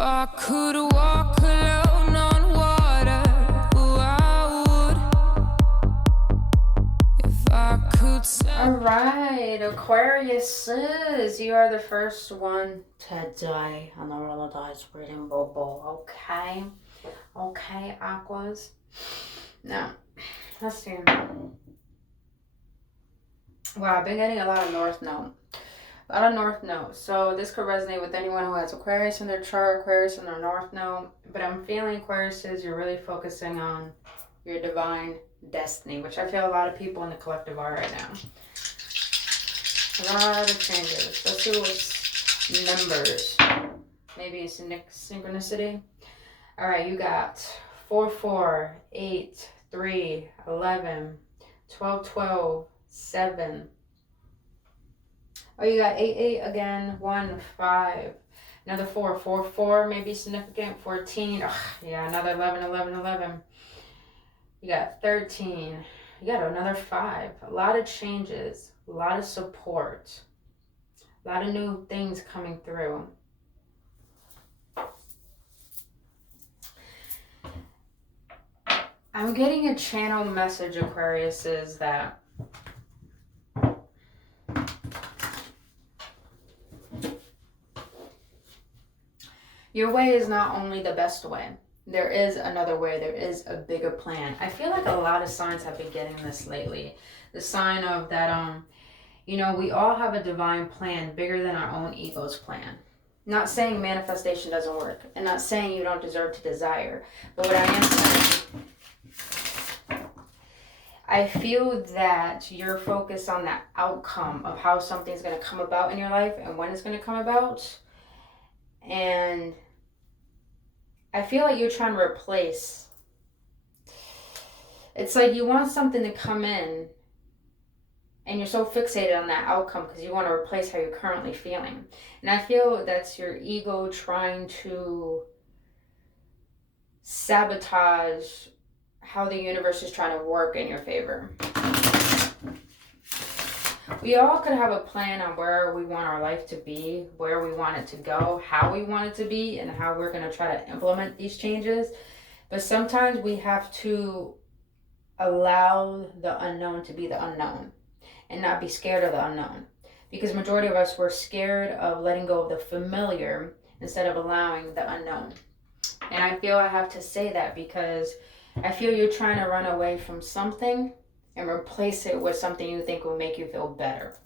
I could walk alone on water, ooh, I would. If I could All right, Aquarius, you are the first one to die on the roll of dice reading bubble. Okay, okay, Aquas. Now, let's see. Wow, I've been getting a lot of North Node. A lot of North Node. So this could resonate with anyone who has Aquarius in their chart, Aquarius in their North Node. But I'm feeling, Aquarius, you're really focusing on your divine destiny, which I feel a lot of people in the collective are right now. A lot of changes. Let's see what's numbers. Maybe it's a synchronicity. All right, you got 4, 4, 8, 3, 11, 12, 12, 7. Oh, you got 8, 8 again, 1, 5. Another 4, 4, 4 may be significant. 14. Ugh, yeah, another 11, 11, 11. You got 13. You got another 5. A lot of changes. A lot of support. A lot of new things coming through. I'm getting a channel message, Aquarius, is that your way is not only the best way. There is another way. There is a bigger plan. I feel like a lot of signs have been getting this lately. The sign of that, you know, we all have a divine plan bigger than our own ego's plan. Not saying manifestation doesn't work, and not saying you don't deserve to desire. But what I am saying, I feel that you're focused on that outcome of how something's going to come about in your life and when it's going to come about. And I feel like you're trying to replace. It's like you want something to come in and you're so fixated on that outcome because you want to replace how you're currently feeling. And I feel that's your ego trying to sabotage how the universe is trying to work in your favor. We all could have a plan on where we want our life to be, where we want it to go, how we want it to be, and how we're going to try to implement these changes. But sometimes we have to allow the unknown to be the unknown and not be scared of the unknown. Because majority of us were scared of letting go of the familiar instead of allowing the unknown. And I feel I have to say that because I feel you're trying to run away from something and replace it with something you think will make you feel better.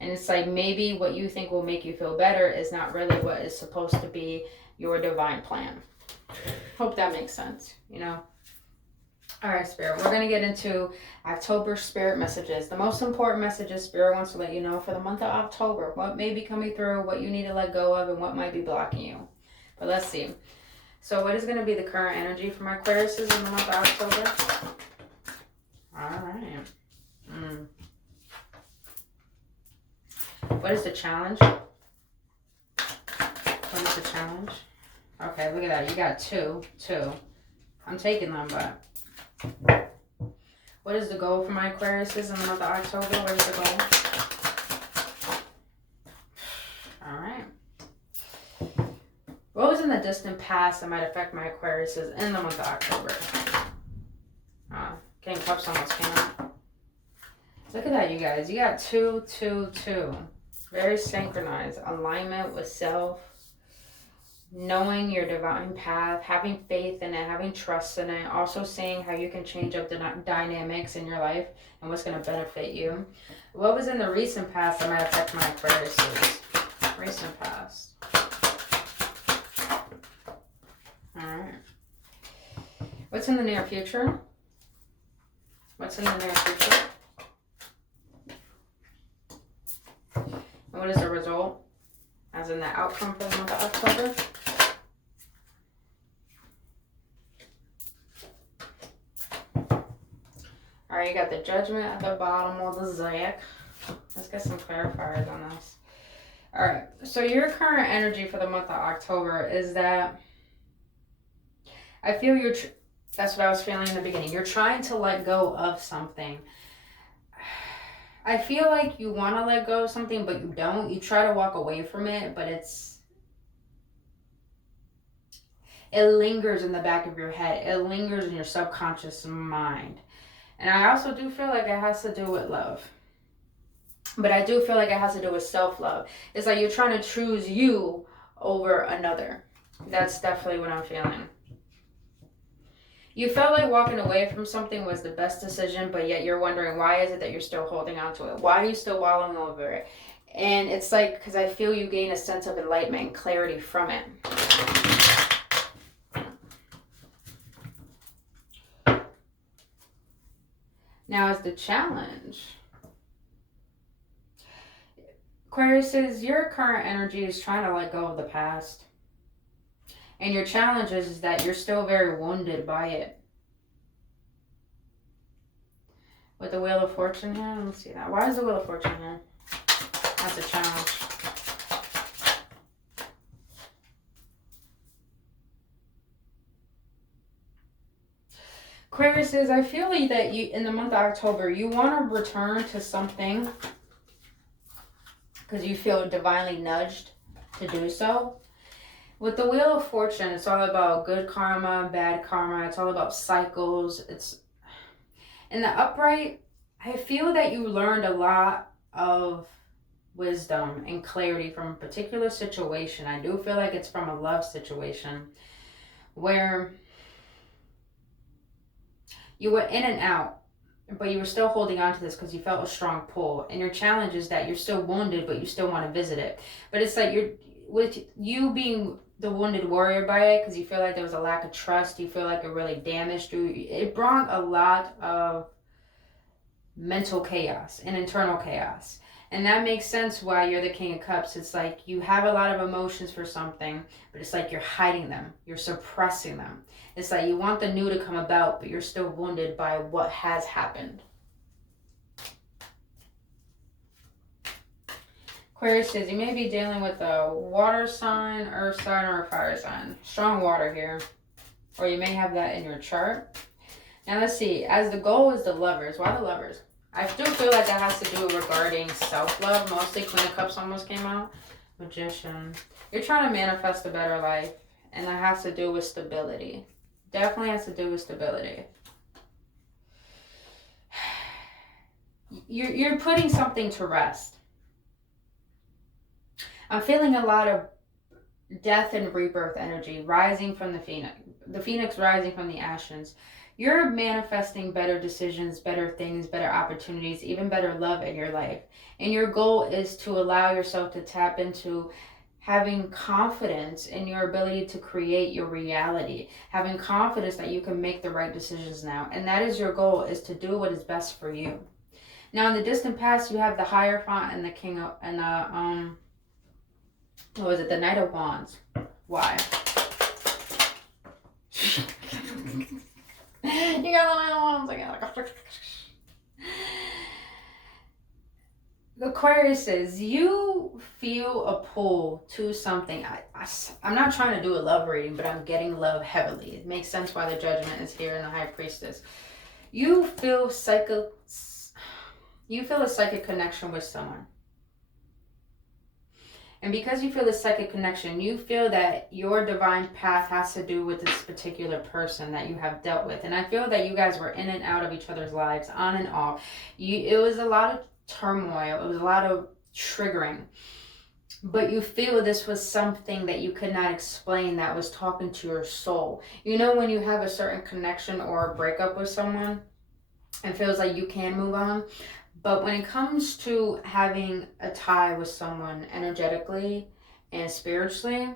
And it's like maybe what you think will make you feel better is not really what is supposed to be your divine plan. Hope that makes sense, you know? All right, Spirit, we're going to get into October Spirit messages. The most important messages Spirit wants to let you know for the month of October. What may be coming through, what you need to let go of, and what might be blocking you. But let's see. So what is going to be the current energy for my Aquarius in the month of October? All right. What is the challenge? What is the challenge? Okay, look at that. You got 2. I'm taking them, but what is the goal for my Aquarius in the month of October? What is the goal? All right. What was in the distant past that might affect my Aquarius in the month of October? King of Cups almost came out. Look at that, you guys. You got 2, 2, 2. Very synchronized. Alignment with self. Knowing your divine path. Having faith in it. Having trust in it. Also seeing how you can change up the dynamics in your life and what's going to benefit you. What was in the recent past that might affect my Aquarius? Recent past. Alright. What's in the near future? What's in the near future? And what is the result? As in the outcome for the month of October? Alright, you got the Judgment at the bottom of the deck. Let's get some clarifiers on this. Alright, so your current energy for the month of October is that I feel that's what I was feeling in the beginning. You're trying to let go of something. I feel like you want to let go of something, but you don't. You try to walk away from it, but it's It lingers in the back of your head. It lingers in your subconscious mind. And I also do feel like it has to do with love. But I do feel like it has to do with self-love. It's like you're trying to choose you over another. That's definitely what I'm feeling. You felt like walking away from something was the best decision, but yet you're wondering, why is it that you're still holding on to it? Why are you still wallowing over it? And it's like, because I feel you gain a sense of enlightenment and clarity from it. Now is the challenge. Aquarius says your current energy is trying to let go of the past. And your challenge is that you're still very wounded by it. With the Wheel of Fortune here, let me see that. Why is the Wheel of Fortune here? That's a challenge. Aquarius says, I feel like that you, in the month of October, you want to return to something because you feel divinely nudged to do so. With the Wheel of Fortune, it's all about good karma, bad karma. It's all about cycles. It's in the upright, I feel that you learned a lot of wisdom and clarity from a particular situation. I do feel like it's from a love situation where you were in and out, but you were still holding on to this because you felt a strong pull. And your challenge is that you're still wounded, but you still want to visit it. But it's like with you being the wounded warrior by it, because you feel like there was a lack of trust, you feel like it really damaged you. It brought a lot of mental chaos and internal chaos. And that makes sense why you're the King of Cups. It's like you have a lot of emotions for something, but it's like you're hiding them. You're suppressing them. It's like you want the new to come about, but you're still wounded by what has happened. Aquarius says you may be dealing with a water sign, earth sign, or a fire sign. Strong water here. Or you may have that in your chart. Now let's see. As the goal is the Lovers. Why the Lovers? I do feel like that has to do regarding self-love. Mostly Queen of Cups almost came out. Magician. You're trying to manifest a better life. And that has to do with stability. Definitely has to do with stability. You're putting something to rest. I'm feeling a lot of death and rebirth energy rising from the phoenix. The phoenix rising from the ashes. You're manifesting better decisions, better things, better opportunities, even better love in your life. And your goal is to allow yourself to tap into having confidence in your ability to create your reality, having confidence that you can make the right decisions now. And that is your goal, is to do what is best for you. Now in the distant past, you have the Hierophant and the King of, and the, what was it? The Knight of Wands. Why? You got the Knight of Wands again. The Aquarius says you feel a pull to something. I'm not trying to do a love reading, but I'm getting love heavily. It makes sense why the Judgment is here in the High Priestess. You feel a psychic connection with someone. And because you feel a psychic connection, you feel that your divine path has to do with this particular person that you have dealt with. And I feel that you guys were in and out of each other's lives, on and off. It was a lot of turmoil. It was a lot of triggering. But you feel this was something that you could not explain, that was talking to your soul. You know, when you have a certain connection or a breakup with someone, it feels like you can move on. But when it comes to having a tie with someone energetically and spiritually,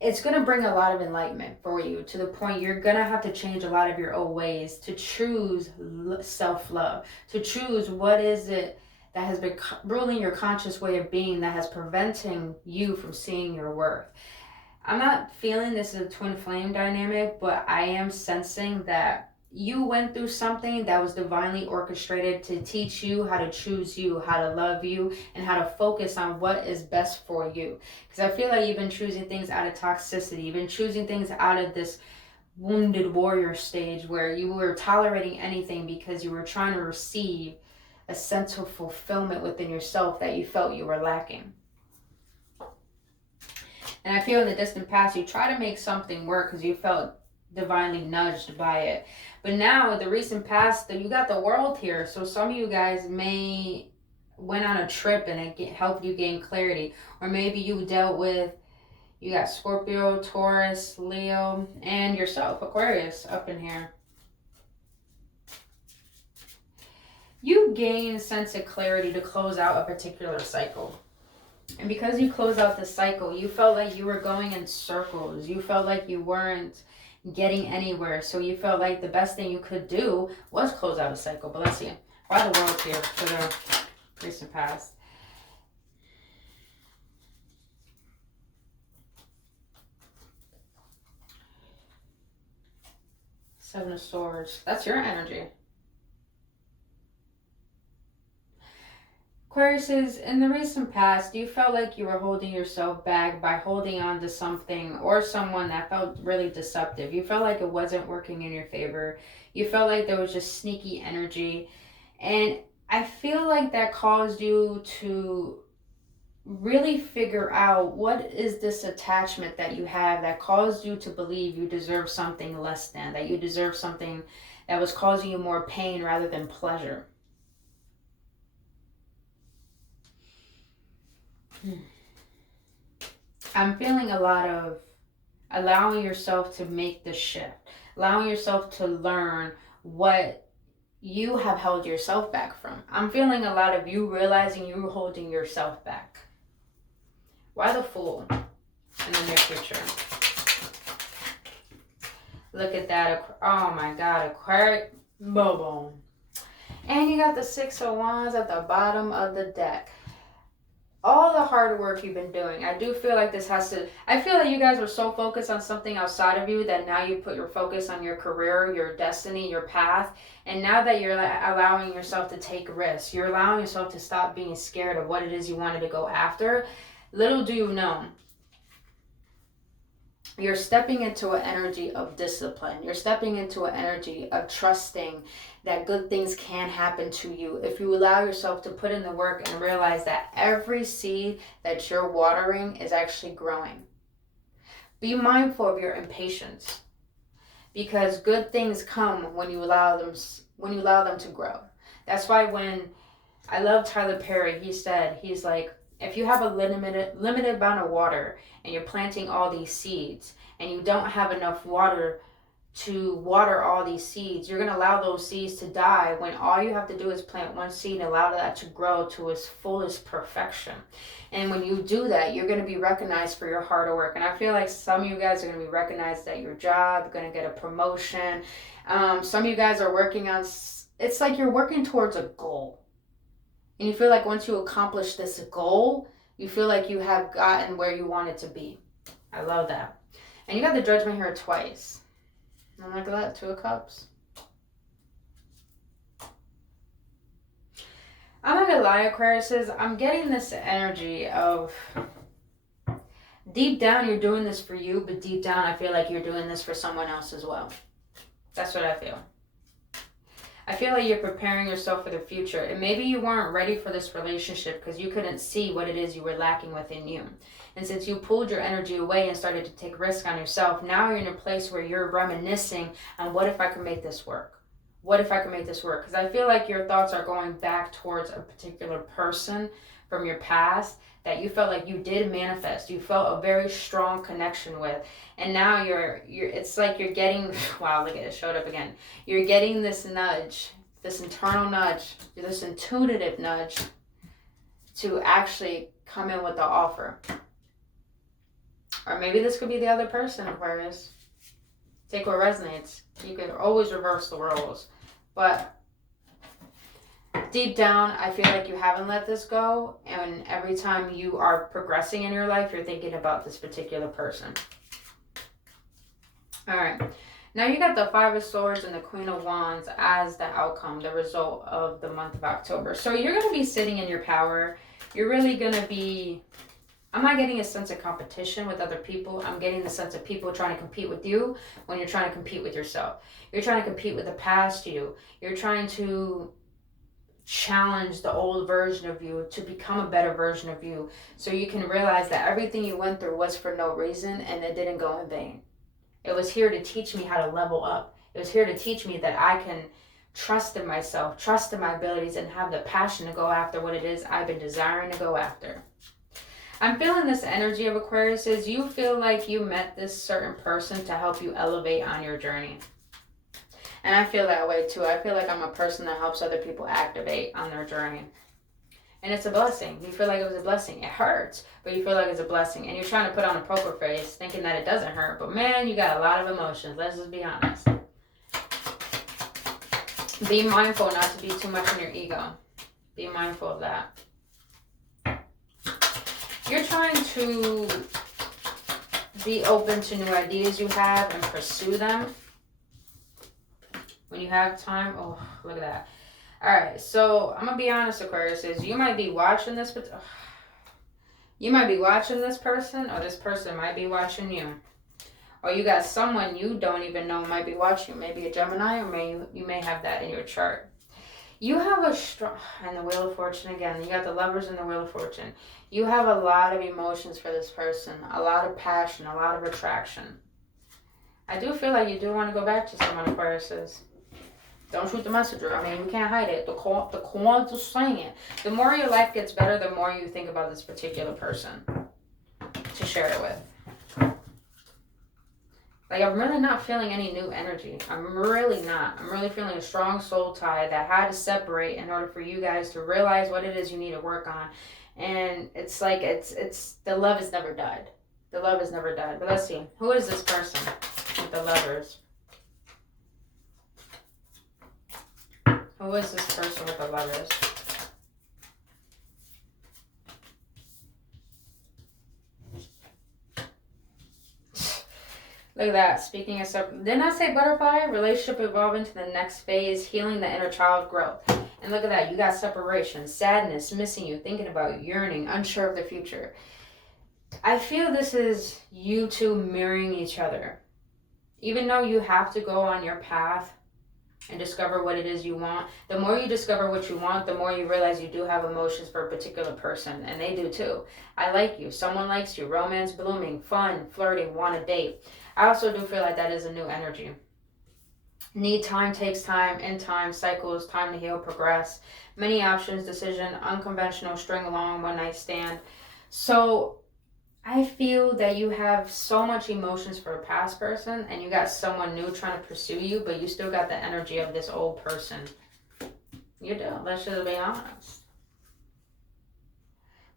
it's going to bring a lot of enlightenment for you, to the point you're going to have to change a lot of your old ways to choose self-love, to choose what is it that has been ruling your conscious way of being, that has preventing you from seeing your worth. I'm not feeling this is a twin flame dynamic, but I am sensing that you went through something that was divinely orchestrated to teach you how to choose you, how to love you, and how to focus on what is best for you. Because I feel like you've been choosing things out of toxicity. You've been choosing things out of this wounded warrior stage where you were tolerating anything because you were trying to receive a sense of fulfillment within yourself that you felt you were lacking. And I feel in the distant past, you try to make something work because you felt divinely nudged by it. But now, the recent past, you got the world here. So some of you guys may went on a trip and it helped you gain clarity. Or maybe you dealt with, you got Scorpio, Taurus, Leo, and yourself, Aquarius, up in here. You gain a sense of clarity to close out a particular cycle. And because you closed out the cycle, you felt like you were going in circles. You felt like you weren't getting anywhere. So you felt like the best thing you could do was close out a cycle. But let's see. Why the world here for the recent past? Seven of Swords. That's your energy. Aquarius is, in the recent past, you felt like you were holding yourself back by holding on to something or someone that felt really deceptive. You felt like it wasn't working in your favor. You felt like there was just sneaky energy. And I feel like that caused you to really figure out what is this attachment that you have that caused you to believe you deserve something less than, that you deserve something that was causing you more pain rather than pleasure. I'm feeling a lot of allowing yourself to make the shift, allowing yourself to learn what you have held yourself back from. I'm feeling a lot of you realizing you're holding yourself back. Why the Fool in the near future? Look at that. Oh my God, Aquarius. Boom. And you got the Six of Wands at the bottom of the deck. All the hard work you've been doing. I do feel like this has to, I feel like you guys were so focused on something outside of you that now you put your focus on your career, your destiny, your path. And now that you're allowing yourself to take risks, you're allowing yourself to stop being scared of what it is you wanted to go after. Little do you know, you're stepping into an energy of discipline. You're stepping into an energy of trusting that good things can happen to you if you allow yourself to put in the work and realize that every seed that you're watering is actually growing. Be mindful of your impatience, because good things come when you allow them to grow. That's why when I love Tyler Perry, he's like, if you have a limited amount of water and you're planting all these seeds and you don't have enough water to water all these seeds, you're going to allow those seeds to die when all you have to do is plant one seed and allow that to grow to its fullest perfection. And when you do that, you're going to be recognized for your hard work. And I feel like some of you guys are going to be recognized at your job, you're going to get a promotion. Some of you guys are working on, it's like you're working towards a goal. And you feel like once you accomplish this goal, you feel like you have gotten where you wanted to be. I love that. And you got the Judgment here twice. And look at that, Two of Cups. I'm not gonna lie, Aquarius, I'm getting this energy of deep down you're doing this for you, but deep down I feel like you're doing this for someone else as well. That's what I feel. I feel like you're preparing yourself for the future. And maybe you weren't ready for this relationship because you couldn't see what it is you were lacking within you. And since you pulled your energy away and started to take risk on yourself, now you're in a place where you're reminiscing on what if I could make this work? What if I could make this work? Because I feel like your thoughts are going back towards a particular person from your past that you felt like you did manifest. You felt a very strong connection with. And now it's like you're getting, wow, look at it, showed up again. You're getting this nudge, this internal nudge, this intuitive nudge to actually come in with the offer. Or maybe this could be the other person, Aquarius. Take what resonates. You can always reverse the roles. But deep down, I feel like you haven't let this go. And every time you are progressing in your life, you're thinking about this particular person. All right. Now you got the Five of Swords and the Queen of Wands as the outcome, the result of the month of October. So you're going to be sitting in your power. You're really going to be... I'm not getting a sense of competition with other people. I'm getting the sense of people trying to compete with you when you're trying to compete with yourself. You're trying to compete with the past you. You're trying to challenge the old version of you to become a better version of you, so you can realize that everything you went through was for no reason and it didn't go in vain. It was here to teach me how to level up. It was here to teach me that I can trust in myself, trust in my abilities, and have the passion to go after what it is I've been desiring to go after. I'm feeling this energy of Aquarius is you feel like you met this certain person to help you elevate on your journey. And I feel that way too. I feel like I'm a person that helps other people activate on their journey. And it's a blessing. You feel like it was a blessing. It hurts, but you feel like it's a blessing. And you're trying to put on a poker face thinking that it doesn't hurt. But man, you got a lot of emotions. Let's just be honest. Be mindful not to be too much in your ego. Be mindful of that. You're trying to be open to new ideas you have and pursue them when you have time. Oh, look at that. All right, so I'm gonna be honest, Aquarius, is you might be watching this, but you might be watching this person, or this person might be watching you, or you got someone you don't even know might be watching you. Maybe a Gemini, or you may have that in your chart. You have a strong, and the Wheel of Fortune again. You got the Lovers and the Wheel of Fortune. You have a lot of emotions for this person, a lot of passion, a lot of attraction. I do feel like you do want to go back to someone, Aquarius. Don't shoot the messenger. I mean, you can't hide it. The cards are saying it. The more your life gets better, the more you think about this particular person to share it with. Like, I'm really not feeling any new energy. I'm really not. I'm really feeling a strong soul tie that had to separate in order for you guys to realize what it is you need to work on. And it's like, it's the love has never died. The love has never died. But let's see. Who is this person with the Lovers? Who is this person with the Lovers? Look at that. Speaking of stuff, didn't I say butterfly? Relationship evolving to the next phase, healing the inner child growth. And look at that. You got separation, sadness, missing you, thinking about you, yearning, unsure of the future. I feel this is you two mirroring each other. Even though you have to go on your path and discover what it is you want, the more you discover what you want, the more you realize you do have emotions for a particular person, and they do too. I like you. Someone likes you. Romance blooming, fun, flirting, want to date. I also do feel like that is a new energy. Need time, takes time, in time, cycles, time to heal, progress. Many options, decision, unconventional, string along, one night stand. So I feel that you have so much emotions for a past person, and you got someone new trying to pursue you, but you still got the energy of this old person. You do. Let's just be honest.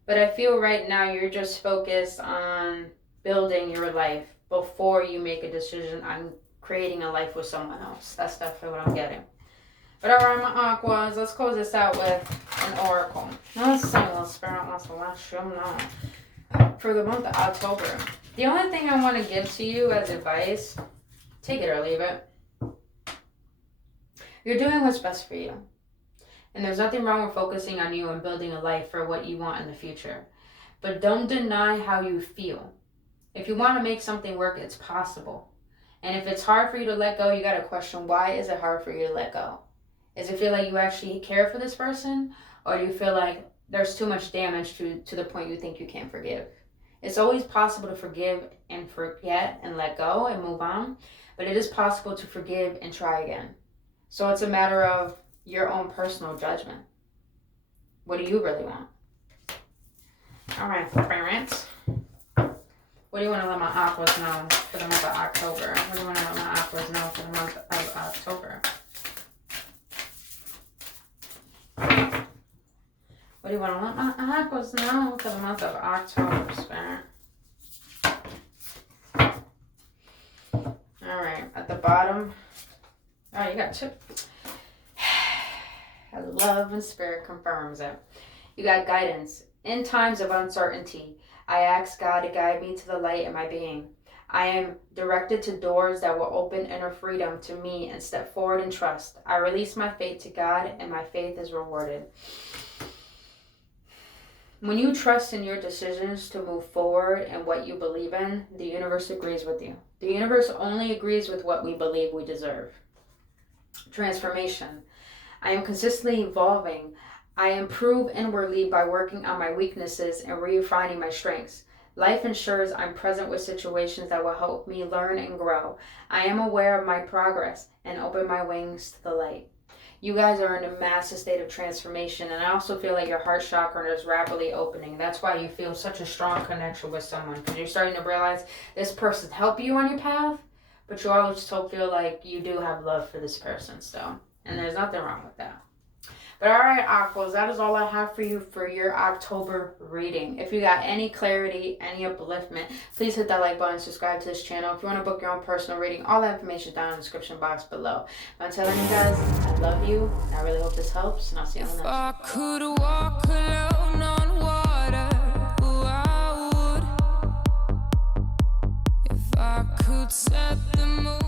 But I feel right now you're just focused on building your life before you make a decision on creating a life with someone else. That's definitely what I'm getting. But alright, my Aquas, let's close this out with an oracle. Now let's sing a little spirit. Let's let you know. For the month of October, the only thing I want to give to you as advice, take it or leave it. You're doing what's best for you. And there's nothing wrong with focusing on you and building a life for what you want in the future. But don't deny how you feel. If you want to make something work, it's possible. And if it's hard for you to let go, you got to question, why is it hard for you to let go? Does it feel like you actually care for this person? Or do you feel like there's too much damage to the point you think you can't forgive? It's always possible to forgive and forget and let go and move on, but it is possible to forgive and try again. So it's a matter of your own personal judgment. What do you really want? All right, parents. What do you want to let my aquas know for the month of October? What do you want to let my aquas know for the month of October? What do you want to let my aquas know for the month of October, Spirit? All right, at the bottom. Oh, you got two. Love and Spirit confirms it. You got guidance. In times of uncertainty, I ask God to guide me to the light in my being. I am directed to doors that will open inner freedom to me and step forward in trust. I release my faith to God, and my faith is rewarded. When you trust in your decisions to move forward and what you believe in, the universe agrees with you. The universe only agrees with what we believe we deserve. Transformation. I am consistently evolving. I improve inwardly by working on my weaknesses and refining my strengths. Life ensures I'm present with situations that will help me learn and grow. I am aware of my progress and open my wings to the light. You guys are in a massive state of transformation, and I also feel like your heart chakra is rapidly opening. That's why you feel such a strong connection with someone, because you're starting to realize this person helped you on your path, but you also feel like you do have love for this person still, and there's nothing wrong with that. But all right, Aquas, that is all I have for you for your October reading. If you got any clarity, any upliftment, please hit that like button, subscribe to this channel. If you want to book your own personal reading, all that information is down in the description box below. I'm telling you guys, I love you. I really hope this helps, and I'll see you on the next one. I could walk alone on water, I would. If I could set the moon